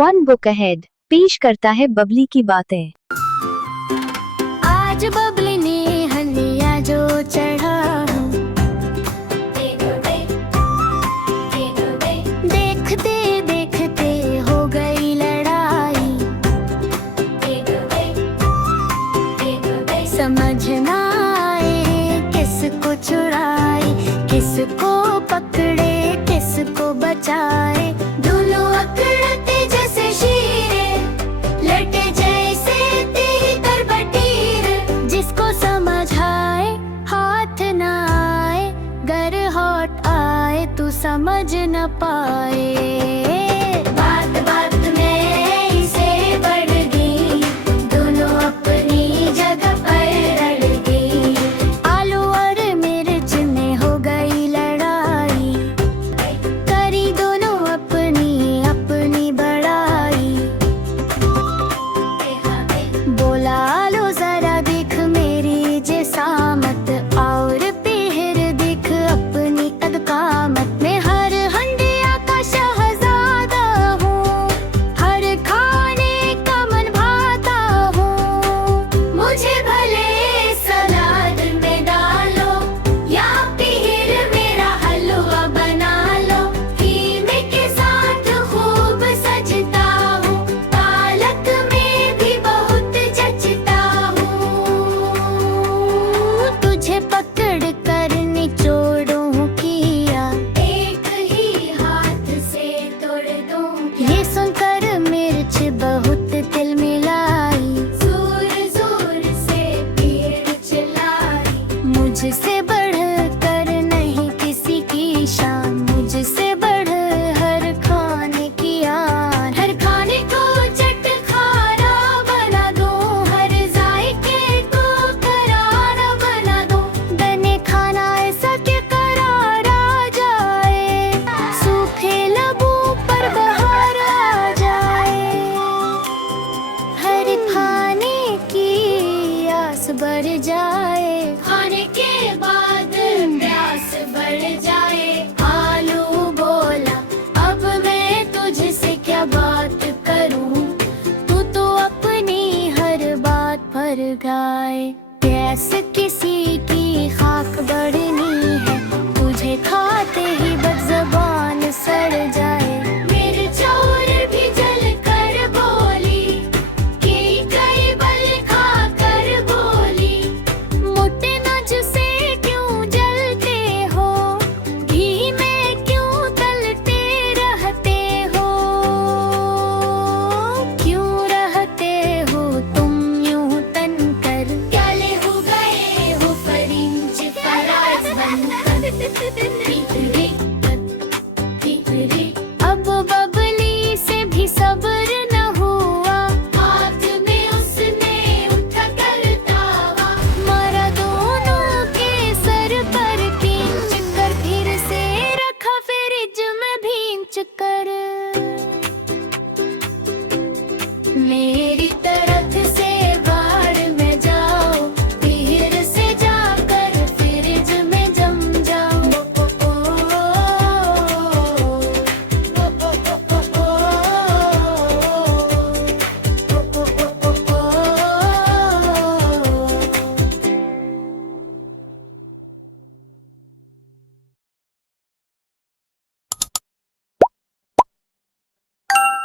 One book ahead पेश करता है बबली की बातें। आज बबली ने हलिया जो चढ़ा, देखते देखते हो गई लड़ाई। समझ ना आए किसको चुराए, किसको पकड़े किसको बचाए। दोनों अकड़ते जैसे शीरे, लटे जैसे तीतर बटीर। जिसको समझ आए हाथ न आए, गर होठ आए तू समझ न पाए। बात बात में इसे बढ़ गई, दोनों अपनी जगह पर रल गई। आलू और मिर्च में हो गई लड़ाई, करी दोनों अपनी अपनी बड़ाई। बोला आलू जरा देख मेरी जे सामत, और पीहर देख अपनी कदकामत। मैं हर हंडिया का शहजादा हूँ, हर खाने का मन भाता हूँ। मुझे भले सलाद में डालो, या पीहर मेरा हलवा बना लो। कीमे के साथ खूब सजता हूँ, पालक में भी बहुत जचता हूँ। तुझे पकड़ कर निचोड़ूं किया, एक ही हाथ से तोड़ दूं। ये सुनकर मिर्च बहुत दिल मिलाई, जोर जोर से पीर चिल्लाई। मुझसे बढ़ कर नहीं किसी की शान, मुझसे बढ़ हर खाने की आन। हर खाने को चट खाना बना दूं, हर जायके को करारा बना दूं। बने खाना ऐसा कि करारा जाए, सूखे लबों पर बहार आ जाए। हर खाने की आस बढ़ जाए, खाने के बाद प्यास बढ़ जाए। आलू बोला अब मैं तुझसे क्या बात करूं, तू तो अपनी हर बात पर गाए। प्यास किसी की खाक बढ़नी है, तुझे खाते ही बदज़बान सड़ जाए। मेरे चोर भी जल कर बोली, कि कई बल खा कर बोली। मोटे नज से क्यों जलते हो, घी में क्यों तलते रहते हो। क्यों रहते हो तुम यूं तन कर, काले हो गए हो फरिंज फराज बनकर। अब बबली से भी सब्र न हुआ, हाथ में उसने उठा कर तावा। मारा दोनों के सर पर खींच कर, फिर से रखा फ्रिज में भींच कर।